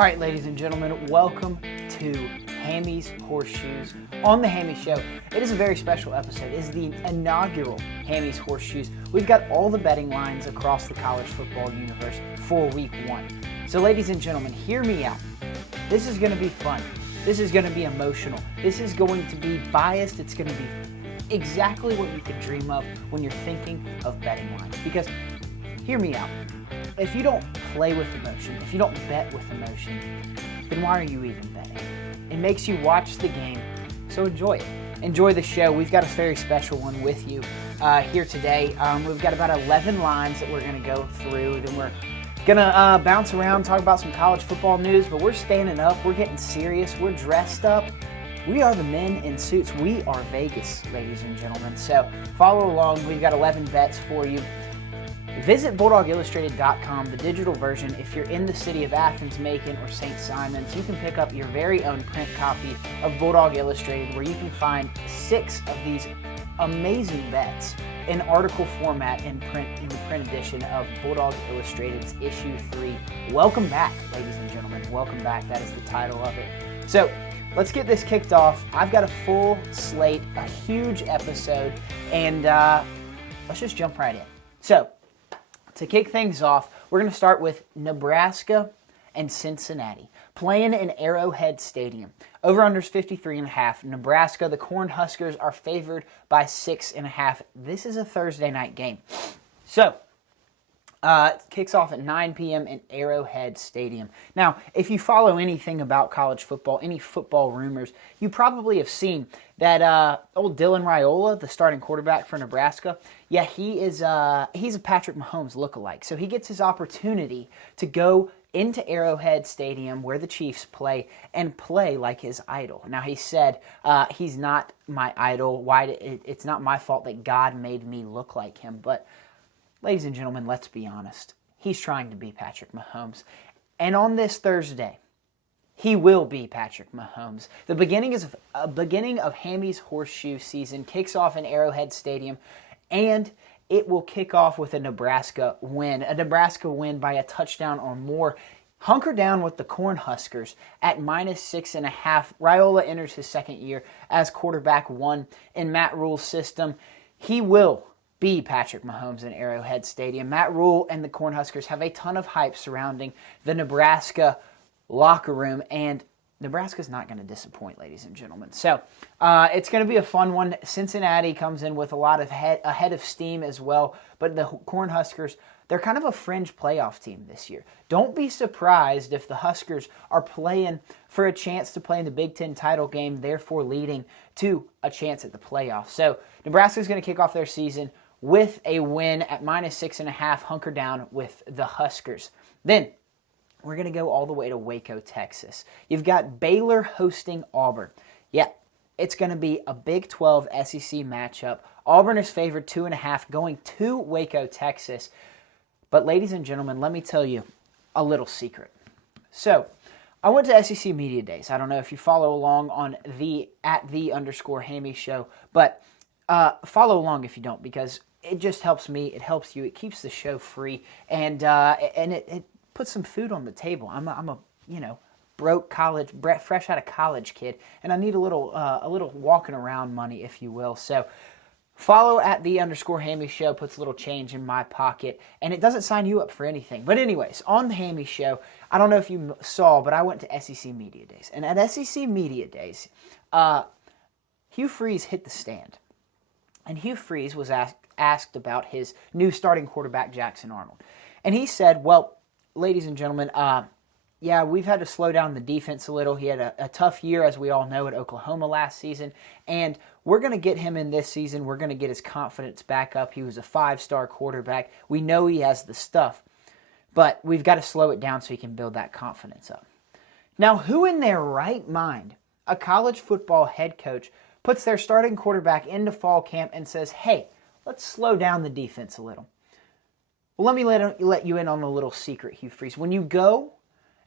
All right, ladies and gentlemen, welcome to Hammy'S Horseshoes on the Hammy Show. It is a very special episode. It is the inaugural Hammy'S Horseshoes. We've got all the betting lines across the college football universe for week one. So ladies and gentlemen, hear me out. This is going to be fun. This is going to be emotional. This is going to be biased. It's going to be exactly what you could dream of when you're thinking of betting lines. Because, hear me out. If you don't play with emotion, if you don't bet with emotion, then why are you even betting? It makes you watch the game, so enjoy it. Enjoy the show. We've got a very special one with you here today. We've got about 11 lines that we're going to go through. Then we're going to bounce around, talk about some college football news, but we're standing up. We're getting serious. We're dressed up. We are the men in suits. We are Vegas, ladies and gentlemen. So follow along. We've got 11 bets for you. Visit BulldogIllustrated.com, the digital version. If you're in the city of Athens, Macon, or St. Simons, you can pick up your very own print copy of Bulldog Illustrated, where you can find 6 of these amazing bets in article format in the print edition of Bulldog Illustrated's issue 3. Welcome back, ladies and gentlemen. Welcome back. That is the title of it. So let's get this kicked off. I've got a full slate, a huge episode, and let's just jump right in. So, to kick things off, we're going to start with Nebraska and Cincinnati playing in Arrowhead Stadium. Over-unders 53.5. Nebraska, the Cornhuskers, are favored by 6.5. This is a Thursday night game. So, it kicks off at 9 p.m. in Arrowhead Stadium. Now, if you follow anything about college football, any football rumors, you probably have seen that old Dylan Raiola, the starting quarterback for Nebraska, yeah, he's a Patrick Mahomes lookalike. So he gets his opportunity to go into Arrowhead Stadium where the Chiefs play and play like his idol. Now, he said, he's not my idol. It's not my fault that God made me look like him. But ladies and gentlemen, let's be honest. He's trying to be Patrick Mahomes. And on this Thursday, he will be Patrick Mahomes. The beginning of Hammy'S Horseshoe season kicks off in Arrowhead Stadium, and it will kick off with a Nebraska win. A Nebraska win by a touchdown or more. Hunker down with the Cornhuskers at -6.5. Raiola enters his second year as quarterback 1 in Matt Rule's system. He will be Patrick Mahomes in Arrowhead Stadium. Matt Rule and the Cornhuskers have a ton of hype surrounding the Nebraska locker room, and Nebraska's not going to disappoint, ladies and gentlemen. So it's going to be a fun one. Cincinnati comes in with a lot of head of steam as well, but the Cornhuskers, they're kind of a fringe playoff team this year. Don't be surprised if the Huskers are playing for a chance to play in the Big Ten title game, therefore leading to a chance at the playoffs. So Nebraska's going to kick off their season with a win at -6.5, hunker down with the Huskers. Then we're going to go all the way to Waco, Texas. You've got Baylor hosting Auburn. Yeah, it's going to be a Big 12 SEC matchup. Auburn is favored 2.5 going to Waco, Texas. But ladies and gentlemen, let me tell you a little secret. So, I went to SEC Media Days. I don't know if you follow along on @the_Hammy Show, but follow along if you don't, because it just helps me. It helps you. It keeps the show free, and it puts some food on the table. I'm a broke fresh out of college kid, and I need a little walking around money, if you will. So follow @the_Hammy Show, puts a little change in my pocket, and it doesn't sign you up for anything. But anyways, on the Hammy Show, I don't know if you saw, but I went to SEC Media Days, and at SEC Media Days, Hugh Freeze hit the stand, and Hugh Freeze was asked about his new starting quarterback, Jackson Arnold, and he said, well, ladies and gentlemen, yeah, we've had to slow down the defense a little. He had a tough year, as we all know, at Oklahoma last season, and we're going to get him in this season. We're going to get his confidence back up. He was a 5-star quarterback. We know he has the stuff, but we've got to slow it down so he can build that confidence up. Now, who in their right mind, a college football head coach, puts their starting quarterback into fall camp and says, hey, let's slow down the defense a little? Well, let me let you in on a little secret, Hugh Freeze. When you go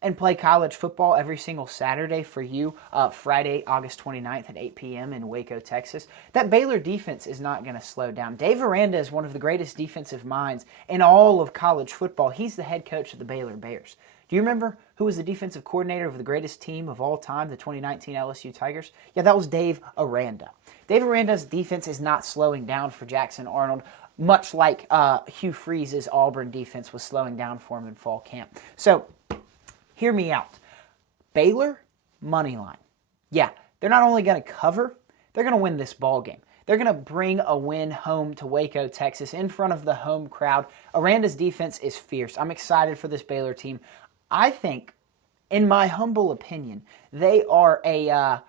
and play college football every single Saturday for you, Friday, August 29th at 8 p.m. in Waco, Texas, that Baylor defense is not going to slow down. Dave Aranda is one of the greatest defensive minds in all of college football. He's the head coach of the Baylor Bears. Do you remember who was the defensive coordinator of the greatest team of all time, the 2019 LSU Tigers? Yeah, that was Dave Aranda. Dave Aranda's defense is not slowing down for Jackson Arnold, much like Hugh Freeze's Auburn defense was slowing down for him in fall camp. So, hear me out. Baylor, money line. Yeah, they're not only going to cover, they're going to win this ball game. They're going to bring a win home to Waco, Texas, in front of the home crowd. Aranda's defense is fierce. I'm excited for this Baylor team. I think, in my humble opinion, they are a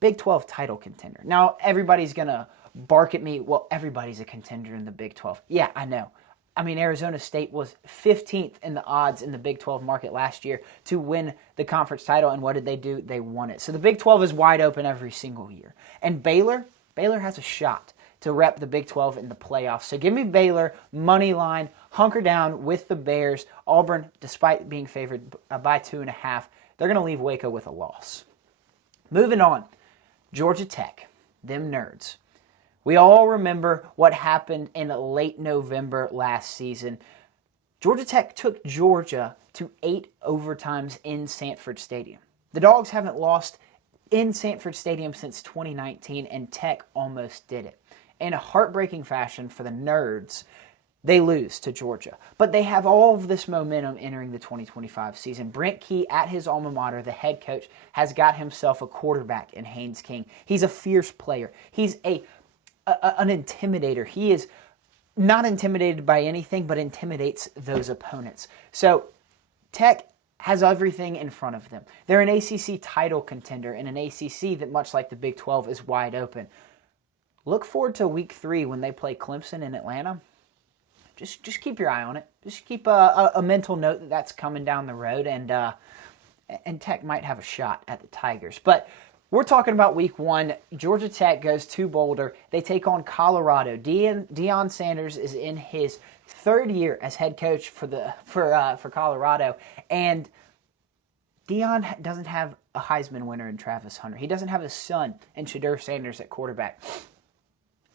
Big 12 title contender. Now, everybody's going to bark at me, well, everybody's a contender in the Big 12. Yeah, I know. I mean, Arizona State was 15th in the odds in the Big 12 market last year to win the conference title, and what did they do? They won it. So the Big 12 is wide open every single year. And Baylor has a shot to rep the Big 12 in the playoffs. So give me Baylor, money line, hunker down with the Bears. Auburn, despite being favored by 2.5, they're going to leave Waco with a loss. Moving on, Georgia Tech, them nerds. We all remember what happened in late November last season. Georgia Tech took Georgia to 8 overtimes in Sanford Stadium. The Dogs haven't lost in Sanford Stadium since 2019, and Tech almost did it. In a heartbreaking fashion for the nerds, they lose to Georgia. But they have all of this momentum entering the 2025 season. Brent Key, at his alma mater, the head coach, has got himself a quarterback in Haynes King. He's a fierce player. He's an intimidator. He is not intimidated by anything, but intimidates those opponents. So Tech has everything in front of them. They're an ACC title contender in an ACC that, much like the Big 12, is wide open. Look forward to Week 3 when they play Clemson in Atlanta. Just keep your eye on it. Just keep a mental note that that's coming down the road, and Tech might have a shot at the Tigers. But we're talking about Week 1. Georgia Tech goes to Boulder. They take on Colorado. Deion Sanders is in his 3rd year as head coach for Colorado, and Deion doesn't have a Heisman winner in Travis Hunter. He doesn't have a son in Shedeur Sanders at quarterback.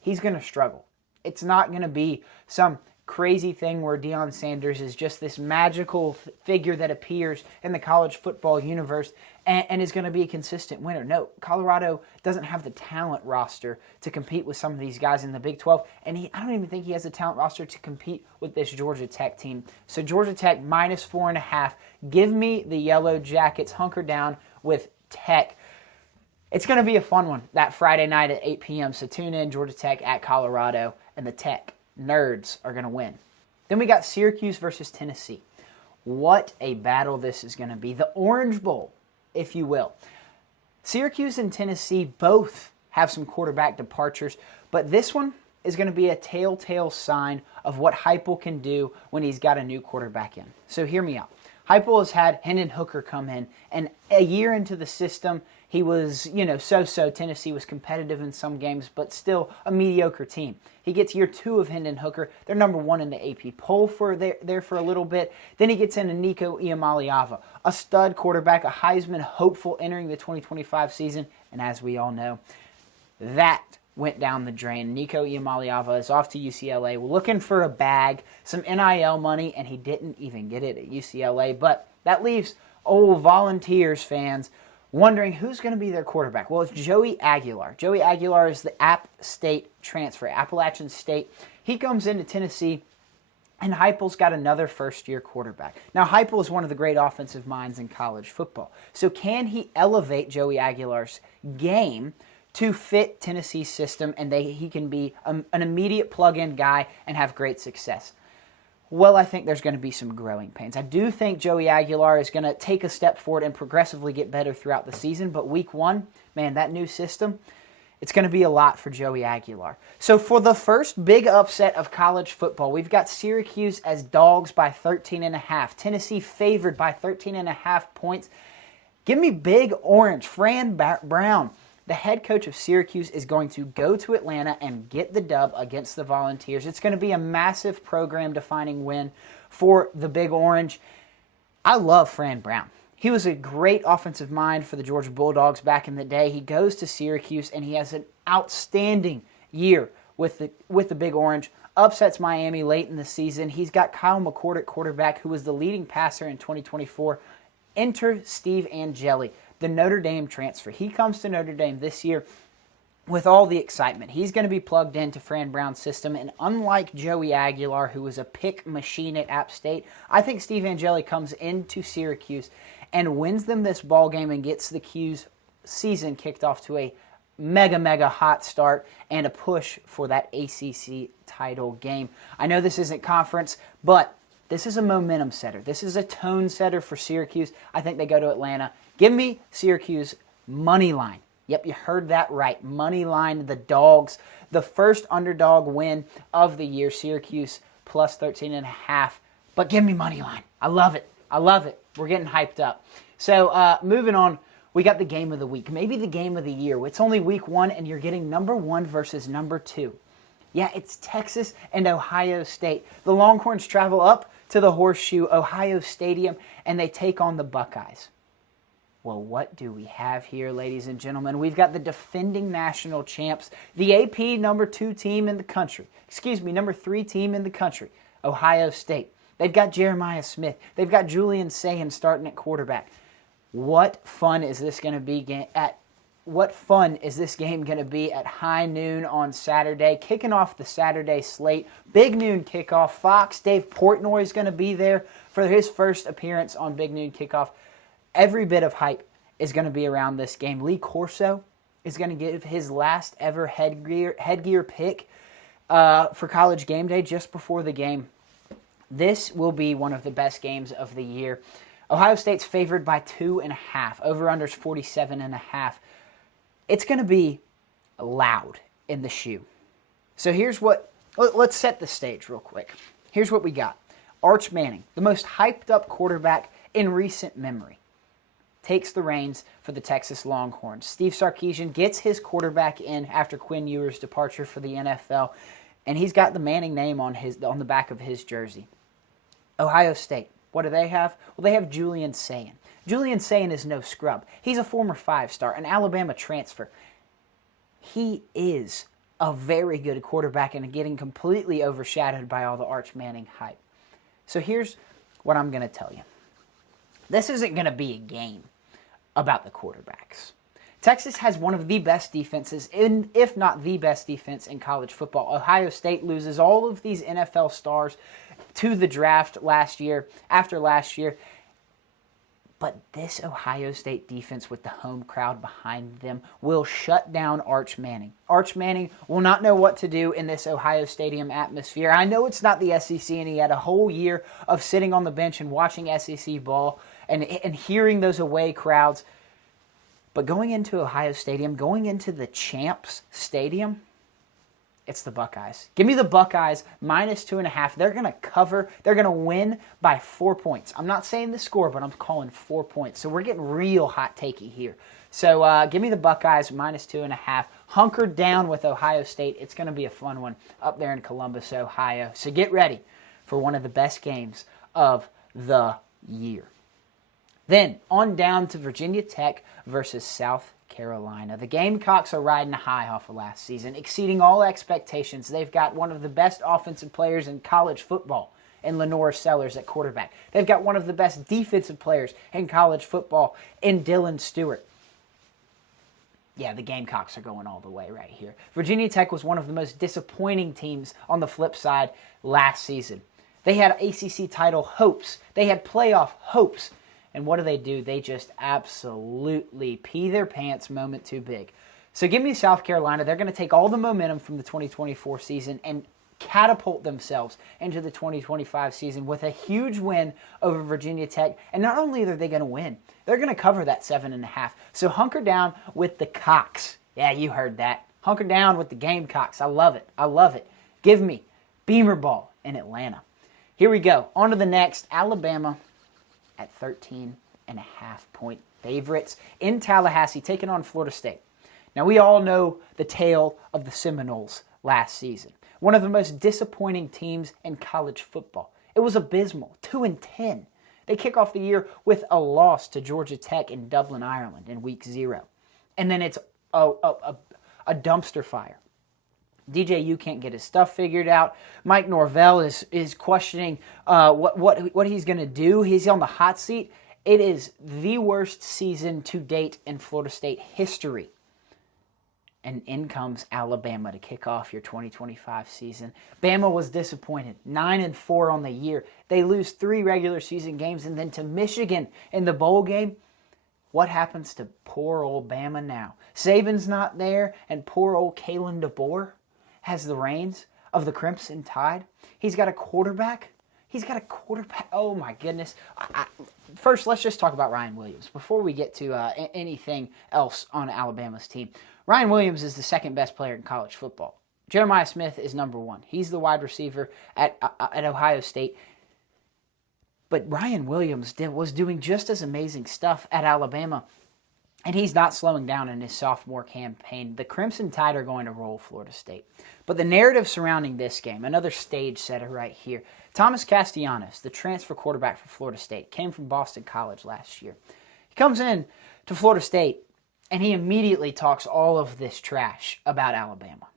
He's going to struggle. It's not going to be some crazy thing where Deion Sanders is just this magical figure that appears in the college football universe and is going to be a consistent winner. No, Colorado doesn't have the talent roster to compete with some of these guys in the Big 12, and I don't even think he has the talent roster to compete with this Georgia Tech team. So Georgia Tech minus 4.5. Give me the Yellow Jackets. Hunker down with Tech. It's going to be a fun one that Friday night at 8 p.m., so tune in. Georgia Tech at Colorado, and the Tech nerds are going to win. Then we got Syracuse versus Tennessee. What a battle this is going to be. The Orange Bowl, if you will. Syracuse and Tennessee both have some quarterback departures, but this one is going to be a telltale sign of what Heupel can do when he's got a new quarterback in. So hear me out. Heupel has had Hendon Hooker come in, and a year into the system, he was, so-so. Tennessee was competitive in some games, but still a mediocre team. He gets year 2 of Hendon Hooker. They're number 1 in the AP poll there for a little bit. Then he gets into Nico Iamaleava, a stud quarterback, a Heisman hopeful entering the 2025 season. And as we all know, that went down the drain. Nico Iamaleava is off to UCLA, looking for a bag, some NIL money, and he didn't even get it at UCLA. But that leaves old Volunteers fans wondering who's going to be their quarterback. Well, it's Joey Aguilar. Joey Aguilar is the App State transfer, Appalachian State. He comes into Tennessee, and Heupel's got another first-year quarterback. Now, Heupel is one of the great offensive minds in college football. So can he elevate Joey Aguilar's game to fit Tennessee's system, and he can be an immediate plug-in guy and have great success? Well, I think there's going to be some growing pains. I do think Joey Aguilar is going to take a step forward and progressively get better throughout the season, but Week 1, man, that new system, it's going to be a lot for Joey Aguilar. So for the first big upset of college football, we've got Syracuse as dogs by 13.5. Tennessee favored by 13.5 points. Give me Big Orange. Fran Brown, the head coach of Syracuse, is going to go to Atlanta and get the dub against the Volunteers. It's going to be a massive program-defining win for the Big Orange. I love Fran Brown. He was a great offensive mind for the Georgia Bulldogs back in the day. He goes to Syracuse, and he has an outstanding year with the Big Orange. upsets Miami late in the season. He's got Kyle McCord at quarterback, who was the leading passer in 2024. Enter Steve Angeli, the Notre Dame transfer. He comes to Notre Dame this year with all the excitement. He's going to be plugged into Fran Brown's system, and unlike Joey Aguilar, who was a pick machine at App State, I think Steve Angeli comes into Syracuse and wins them this ball game and gets the Q's season kicked off to a mega hot start and a push for that ACC title game. I know this isn't conference, but this is a momentum setter. This is a tone setter for Syracuse. I think they go to Atlanta. Give me Syracuse money line. Yep, you heard that right. Money line, the Dogs. The first underdog win of the year, Syracuse plus 13.5. But give me money line. I love it. I love it. We're getting hyped up. So moving on, we got the game of the week. Maybe the game of the year. It's only week 1, and you're getting number 1 versus number 2. Yeah, it's Texas and Ohio State. The Longhorns travel up to the Horseshoe, Ohio Stadium, and they take on the Buckeyes. Well, what do we have here, ladies and gentlemen? We've got the defending national champs, the AP number 2 team in the country. Number 3 team in the country, Ohio State. They've got Jeremiah Smith. They've got Julian Sayin starting at quarterback. What fun is this going to be What fun is this game going to be at high noon on Saturday? Kicking off the Saturday slate. Big noon kickoff. Fox, Dave Portnoy is going to be there for his first appearance on Big Noon Kickoff. Every bit of hype is going to be around this game. Lee Corso is going to give his last ever headgear pick for College Game Day just before the game. This will be one of the best games of the year. Ohio State's favored by 2.5. Over-under's 47.5. It's going to be loud in the shoe. So let's set the stage real quick. Here's what we got. Arch Manning, the most hyped up quarterback in recent memory, takes the reins for the Texas Longhorns. Steve Sarkisian gets his quarterback in after Quinn Ewers' departure for the NFL, and he's got the Manning name on the back of his jersey. Ohio State, what do they have? Well, they have Julian Sayin. Julian Sayin is no scrub. He's a former 5-star, an Alabama transfer. He is a very good quarterback and getting completely overshadowed by all the Arch Manning hype. So here's what I'm going to tell you. This isn't going to be a game about the quarterbacks. Texas has one of the best defenses, if not the best defense in college football. Ohio State loses all of these NFL stars to the draft after last year. But this Ohio State defense with the home crowd behind them will shut down Arch Manning. Arch Manning will not know what to do in this Ohio Stadium atmosphere. I know it's not the SEC, and he had a whole year of sitting on the bench and watching SEC ball and hearing those away crowds. But going into Ohio Stadium, going into the Champs Stadium, it's the Buckeyes. Give me the Buckeyes minus 2.5. They're going to cover. They're going to win by 4 points. I'm not saying the score, but I'm calling 4 points. So we're getting real hot takey here. So give me the Buckeyes minus 2.5. Hunkered down with Ohio State. It's going to be a fun one up there in Columbus, Ohio. So get ready for one of the best games of the year. Then on down to Virginia Tech versus South Carolina. The Gamecocks are riding high off of last season, exceeding all expectations. They've got one of the best offensive players in college football in Lenora Sellers at quarterback. They've got one of the best defensive players in college football in Dylan Stewart. Yeah, the Gamecocks are going all the way right here. Virginia Tech was one of the most disappointing teams on the flip side last season. They had ACC title hopes. They had playoff hopes. And what do? They just absolutely pee their pants moment too big. So give me South Carolina. They're going to take all the momentum from the 2024 season and catapult themselves into the 2025 season with a huge win over Virginia Tech. And not only are they going to win, they're going to cover that 7.5. So hunker down with the Cocks. Yeah, you heard that. Hunker down with the Gamecocks. I love it. I love it. Give me Beamer Ball in Atlanta. Here we go. On to the next. Alabama at 13.5 point favorites in Tallahassee, taking on Florida State. Now, we all know the tale of the Seminoles last season. One of the most disappointing teams in college football. It was abysmal, 2-10. They kick off the year with a loss to Georgia Tech in Dublin, Ireland in week 0. And then it's a dumpster fire DJU can't get his stuff figured out. Mike Norvell is questioning what he's going to do. He's on the hot seat. It is the worst season to date in Florida State history. And in comes Alabama to kick off your 2025 season. Bama was disappointed. 9-4 on the year. They lose 3 regular season games, and then to Michigan in the bowl game. What happens to poor old Bama now? Saban's not there, and poor old Kalen DeBoer has the reins of the Crimson Tide. He's got a quarterback. Oh, my goodness. First, let's just talk about Ryan Williams before we get to anything else on Alabama's team. Ryan Williams is the second best player in college football. Jeremiah Smith is number 1. He's the wide receiver at Ohio State. But Ryan Williams was doing just as amazing stuff at Alabama, and he's not slowing down in his sophomore campaign. The Crimson Tide are going to roll Florida State. But the narrative surrounding this game, another stage setter right here. Thomas Castellanos, the transfer quarterback for Florida State, came from Boston College last year. He comes in to Florida State, and he immediately talks all of this trash about Alabama.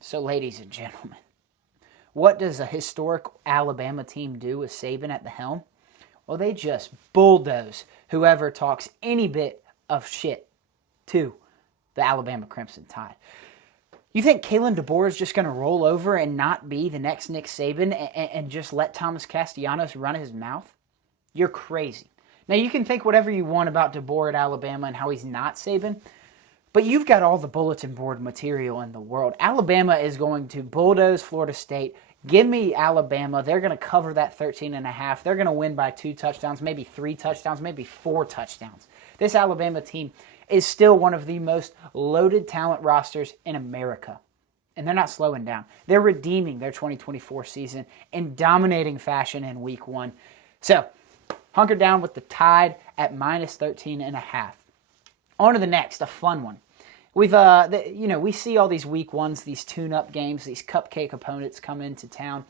So, ladies and gentlemen, what does a historic Alabama team do with Saban at the helm? Well, they just bulldoze whoever talks any bit of shit to the Alabama Crimson Tide. You think Kalen DeBoer is just going to roll over and not be the next Nick Saban and just let Thomas Castellanos run his mouth? You're crazy. Now, you can think whatever you want about DeBoer at Alabama and how he's not Saban, but you've got all the bulletin board material in the world. Alabama is going to bulldoze Florida State. Give me Alabama. They're going to cover that 13.5. They're going to win by 2 touchdowns, maybe 3 touchdowns, maybe 4 touchdowns. This Alabama team is still one of the most loaded talent rosters in America. And they're not slowing down. They're redeeming their 2024 season in dominating fashion in week 1. So, hunker down with the Tide at minus 13.5. On to the next, a fun one. We see all these week 1s, these tune-up games, these cupcake opponents come into town.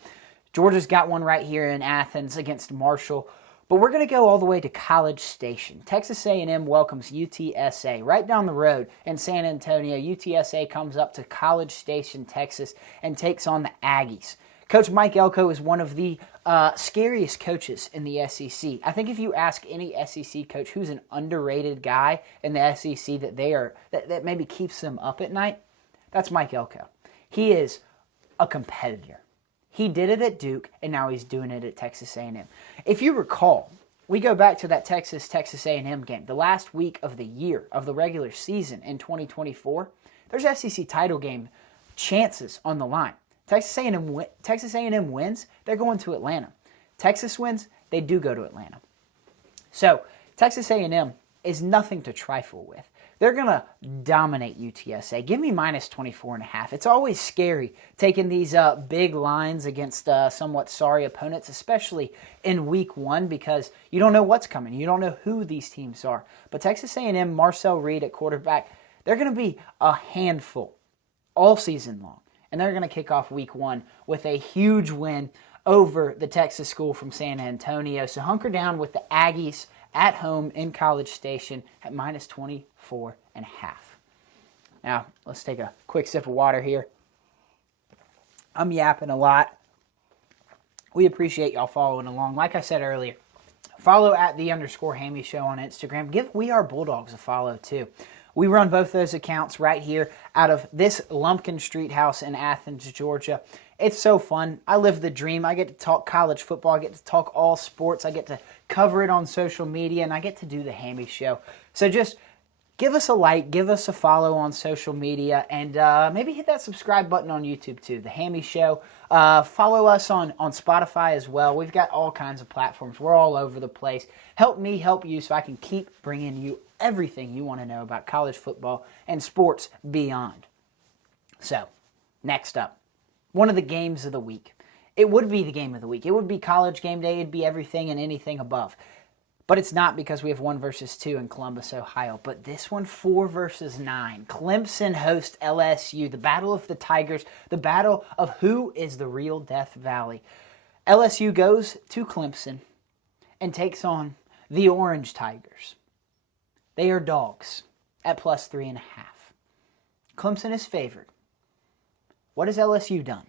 Georgia's got one right here in Athens against Marshall. But we're going to go all the way to College Station. Texas A&M welcomes UTSA right down the road in San Antonio. UTSA comes up to College Station, Texas, and takes on the Aggies. Coach Mike Elko is one of the scariest coaches in the SEC. I think if you ask any SEC coach who's an underrated guy in the SEC that maybe keeps them up at night, that's Mike Elko. He is a competitor. He did it at Duke, and now he's doing it at Texas A&M. If you recall, we go back to that Texas A&M game, the last week of the year, of the regular season in 2024. There's SEC title game chances on the line. Texas A&M wins, they're going to Atlanta. Texas wins, they do go to Atlanta. So Texas A&M is nothing to trifle with. They're going to dominate UTSA. Give me minus 24.5. It's always scary taking these big lines against somewhat sorry opponents, especially in week 1, because you don't know what's coming. You don't know who these teams are. But Texas A&M, Marcel Reed at quarterback, they're going to be a handful all season long. And they're going to kick off week 1 with a huge win over the Texas school from San Antonio. So hunker down with the Aggies at home in College Station at minus 24.5. Now, let's take a quick sip of water here. I'm yapping a lot. We appreciate y'all following along. Like I said earlier, follow at _Hammy Show on Instagram. Give We Are Bulldogs a follow too. We run both those accounts right here out of this Lumpkin Street House in Athens, Georgia. It's so fun. I live the dream. I get to talk college football. I get to talk all sports. I get to cover it on social media, and I get to do the Hammy Show. So just give us a like, give us a follow on social media, and maybe hit that subscribe button on YouTube too, the Hammy Show. Follow us on Spotify as well. We've got all kinds of platforms. We're all over the place. Help me help you so I can keep bringing you everything you want to know about college football and sports beyond. So, next up, one of the games of the week. It would be the game of the week. It would be College Game Day. It'd be everything and anything above. But it's not, because we have 1 versus 2 in Columbus, Ohio. But this one, 4 versus 9. Clemson hosts LSU. The battle of the Tigers. The battle of who is the real Death Valley. LSU goes to Clemson and takes on the Orange Tigers. They are dogs at plus 3.5. Clemson is favored. What has LSU done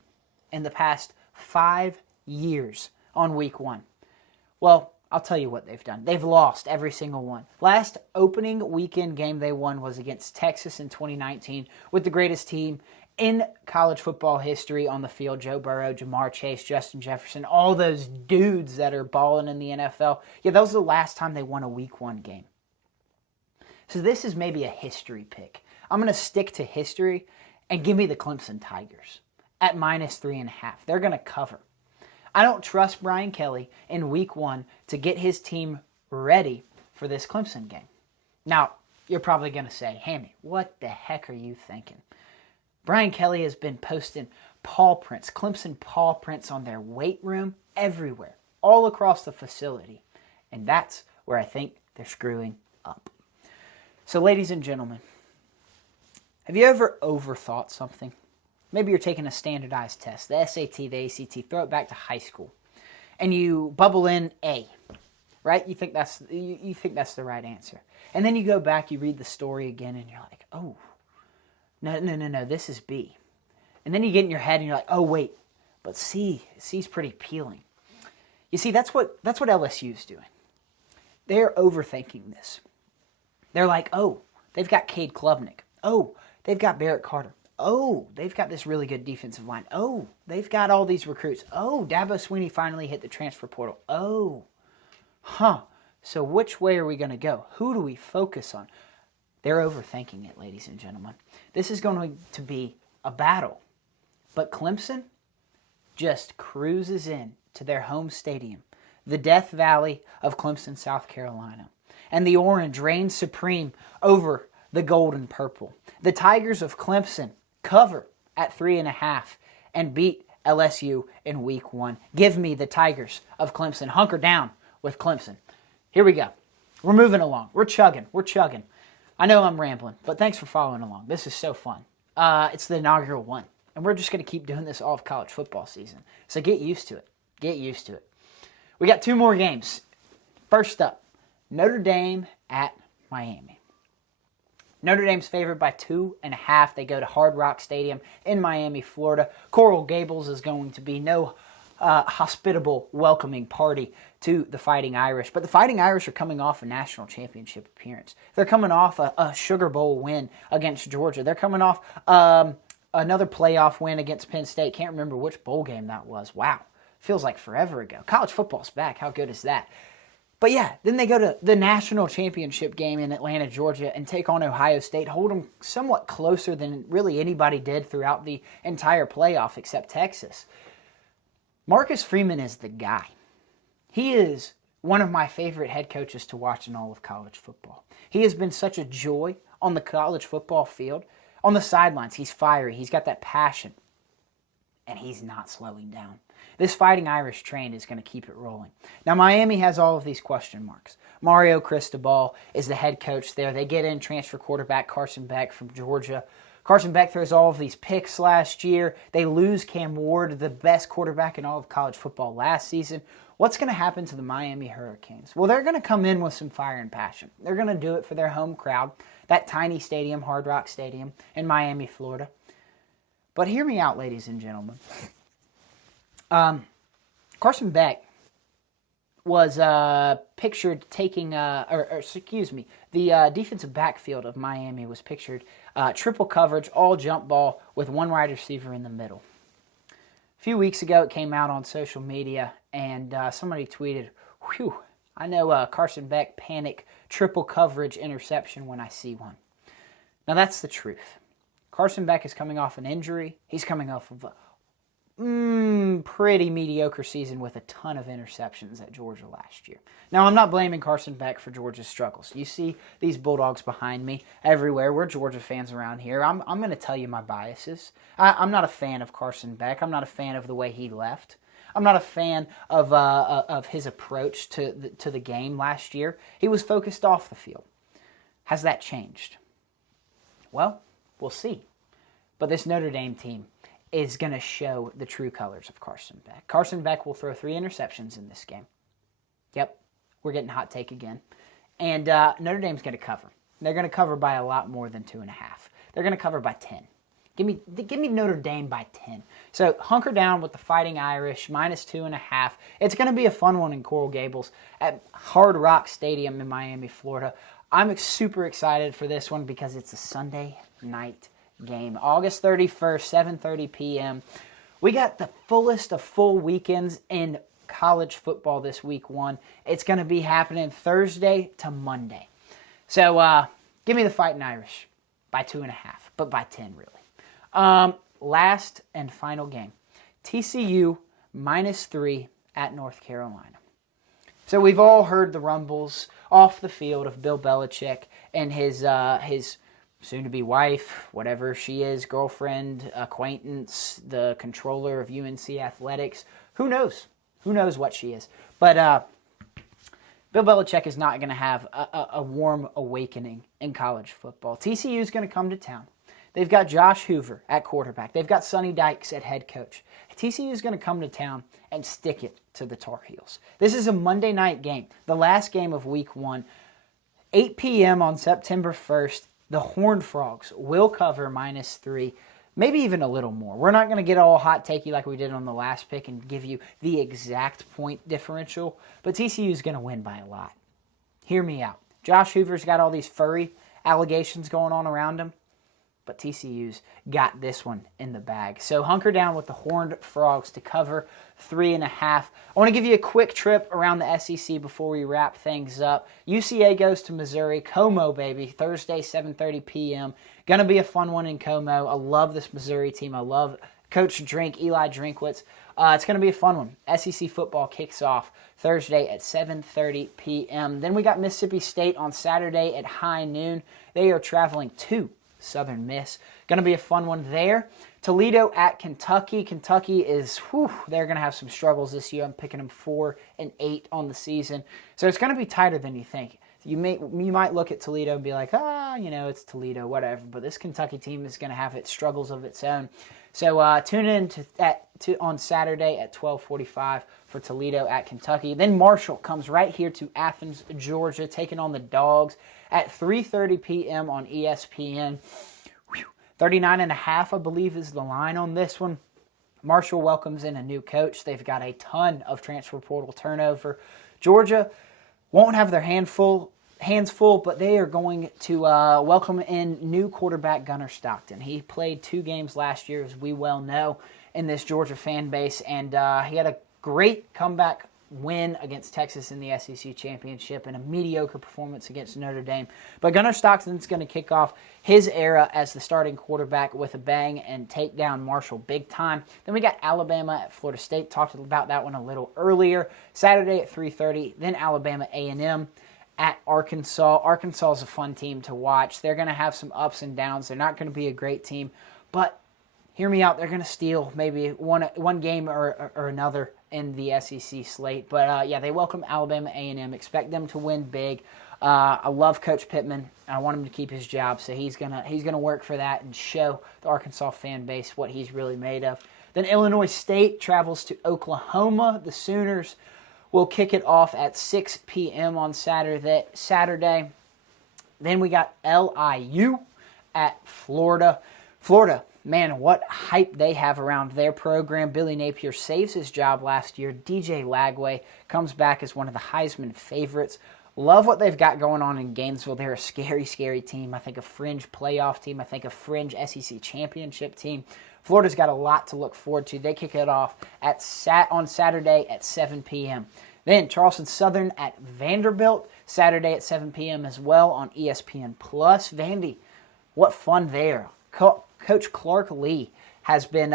in the past 5 years on week 1? Well, I'll tell you what they've done. They've lost every single one. Last opening weekend game they won was against Texas in 2019 with the greatest team in college football history on the field. Joe Burrow, Jamar Chase, Justin Jefferson, all those dudes that are balling in the NFL. Yeah, that was the last time they won a week 1 game. So this is maybe a history pick. I'm going to stick to history and give me the Clemson Tigers at -3.5. They're going to cover. I don't trust Brian Kelly in week 1 to get his team ready for this Clemson game. Now, you're probably going to say, Hammy, what the heck are you thinking? Brian Kelly has been posting paw prints, Clemson paw prints on their weight room everywhere, all across the facility. And that's where I think they're screwing up. So, ladies and gentlemen, have you ever overthought something? Maybe you're taking a standardized test, the SAT, the ACT, throw it back to high school, and you bubble in A, right? You think that's the right answer. And then you go back, you read the story again, and you're like, oh, no, this is B. And then you get in your head and you're like, oh, wait, but C's pretty appealing. You see, that's what LSU's doing. They're overthinking this. They're like, oh, they've got Cade Klubnik. Oh, they've got Barrett Carter. Oh, they've got this really good defensive line. Oh, they've got all these recruits. Oh, Dabo Swinney finally hit the transfer portal. Oh, so which way are we going to go? Who do we focus on? They're overthinking it, ladies and gentlemen. This is going to be a battle. But Clemson just cruises in to their home stadium, the Death Valley of Clemson, South Carolina. And the orange reigns supreme over the gold and purple. The Tigers of Clemson cover at 3.5 and beat LSU in week 1. Give me the Tigers of Clemson. Hunker down with Clemson. Here we go. We're moving along. We're chugging. I know I'm rambling, but thanks for following along. This is so fun. It's the inaugural one, and we're just going to keep doing this all of college football season. So get used to it. We got 2 more games. First up, Notre Dame at Miami. Notre Dame's favored by 2.5. They go to Hard Rock Stadium in Miami, Florida. Coral Gables is going to be no hospitable welcoming party to the Fighting Irish. But the Fighting Irish are coming off a national championship appearance. They're coming off a Sugar Bowl win against Georgia. They're coming off another playoff win against Penn State. Can't remember which bowl game that was. Wow. Feels like forever ago. College football's back. How good is that? But yeah, then they go to the national championship game in Atlanta, Georgia, and take on Ohio State, hold them somewhat closer than really anybody did throughout the entire playoff except Texas. Marcus Freeman is the guy. He is one of my favorite head coaches to watch in all of college football. He has been such a joy on the college football field. On the sidelines, he's fiery. He's got that passion. And he's not slowing down. This Fighting Irish train is going to keep it rolling. Now, Miami has all of these question marks. Mario Cristobal is the head coach there. They get in transfer quarterback Carson Beck from Georgia. Carson Beck throws all of these picks last year. They lose Cam Ward, the best quarterback in all of college football last season. What's going to happen to the Miami Hurricanes? Well, they're going to come in with some fire and passion. They're going to do it for their home crowd, that tiny stadium, Hard Rock Stadium in Miami, Florida. But hear me out, ladies and gentlemen. Carson Beck was pictured taking, the defensive backfield of Miami was pictured triple coverage, all jump ball with one wide receiver in the middle. A few weeks ago, it came out on social media, and somebody tweeted, "Whew, I know Carson Beck panic triple coverage interception when I see one." Now, that's the truth. Carson Beck is coming off an injury. He's coming off of a pretty mediocre season with a ton of interceptions at Georgia last year. Now, I'm not blaming Carson Beck for Georgia's struggles. You see these Bulldogs behind me everywhere. We're Georgia fans around here. I'm going to tell you my biases. I'm not a fan of Carson Beck. I'm not a fan of the way he left. I'm not a fan of his approach to the game last year. He was focused off the field. Has that changed? Well, we'll see. But this Notre Dame team is going to show the true colors of Carson Beck. Carson Beck will throw 3 interceptions in this game. Yep, we're getting hot take again. And Notre Dame's going to cover. They're going to cover by a lot more than 2.5. They're going to cover by 10. Give me Notre Dame by 10. So hunker down with the Fighting Irish, -2.5. It's going to be a fun one in Coral Gables at Hard Rock Stadium in Miami, Florida. I'm super excited for this one because it's a Sunday night game. August 31st, 7:30 p.m. We got the fullest of full weekends in college football this week one. It's going to be happening Thursday to Monday. So give me the Fighting Irish by 2.5, but by 10 really. Last and final game. TCU -3 at North Carolina. So we've all heard the rumbles off the field of Bill Belichick and his soon-to-be wife, whatever she is, girlfriend, acquaintance, the controller of UNC Athletics. Who knows? Who knows what she is? But Bill Belichick is not going to have a warm awakening in college football. TCU is going to come to town. They've got Josh Hoover at quarterback. They've got Sonny Dykes at head coach. TCU is going to come to town and stick it to the Tar Heels. This is a Monday night game, the last game of week one. 8 p.m. on September 1st, the Horned Frogs will cover -3, maybe even a little more. We're not going to get all hot takey like we did on the last pick and give you the exact point differential, but TCU is going to win by a lot. Hear me out. Josh Hoover's got all these furry allegations going on around him, but TCU's got this one in the bag. So hunker down with the Horned Frogs to cover 3.5. I want to give you a quick trip around the SEC before we wrap things up. UCA goes to Missouri. Como, baby. Thursday, 7:30 p.m. Going to be a fun one in Como. I love this Missouri team. I love Coach Eli Drinkwitz. It's going to be a fun one. SEC football kicks off Thursday at 7:30 p.m. Then we got Mississippi State on Saturday at high noon. They are traveling to Southern Miss. Going to be a fun one there. Toledo at Kentucky. Kentucky is, they're going to have some struggles this year. I'm picking them 4-8 on the season. So it's going to be tighter than you think. You might look at Toledo and be like, it's Toledo, whatever. But this Kentucky team is going to have its struggles of its own. So tune in on Saturday at 12:45 for Toledo at Kentucky. Then Marshall comes right here to Athens, Georgia, taking on the Dogs at 3:30 p.m. on ESPN. 39.5, I believe, is the line on this one. Marshall welcomes in a new coach. They've got a ton of transfer portal turnover. Georgia won't have their hands full, but they are going to welcome in new quarterback Gunnar Stockton. He played 2 games last year, as we well know, in this Georgia fan base, and he had a great comeback win against Texas in the SEC championship and a mediocre performance against Notre Dame. But Gunnar Stockton's going to kick off his era as the starting quarterback with a bang and take down Marshall big time. Then we got Alabama at Florida State. Talked about that one a little earlier. Saturday at 3:30. Then Alabama A&M at Arkansas. Arkansas is a fun team to watch. They're going to have some ups and downs. They're not going to be a great team, but hear me out. They're going to steal maybe one game or another in the SEC slate. But, they welcome Alabama A&M. Expect them to win big. I love Coach Pittman. I want him to keep his job, so he's gonna work for that and show the Arkansas fan base what he's really made of. Then Illinois State travels to Oklahoma. The Sooners will kick it off at 6 p.m. on Saturday. Then we got LIU at Florida. Florida, man, what hype they have around their program. Billy Napier saves his job last year. DJ Lagway comes back as one of the Heisman favorites. Love what they've got going on in Gainesville. They're a scary, scary team. I think a fringe playoff team. I think a fringe SEC championship team. Florida's got a lot to look forward to. They kick it off on Saturday at 7 p.m. Then Charleston Southern at Vanderbilt, Saturday at 7 p.m. as well on ESPN+. Vandy, what fun there. Coach Clark Lee has been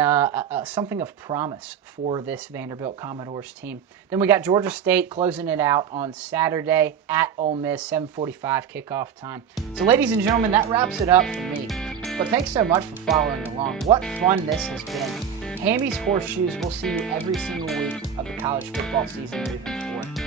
something of promise for this Vanderbilt Commodores team. Then we got Georgia State closing it out on Saturday at Ole Miss, 7:45 kickoff time. So ladies and gentlemen, that wraps it up for me. But thanks so much for following along. What fun this has been. Hammy'S Horseshoes, we'll see you every single week of the college football season moving forward.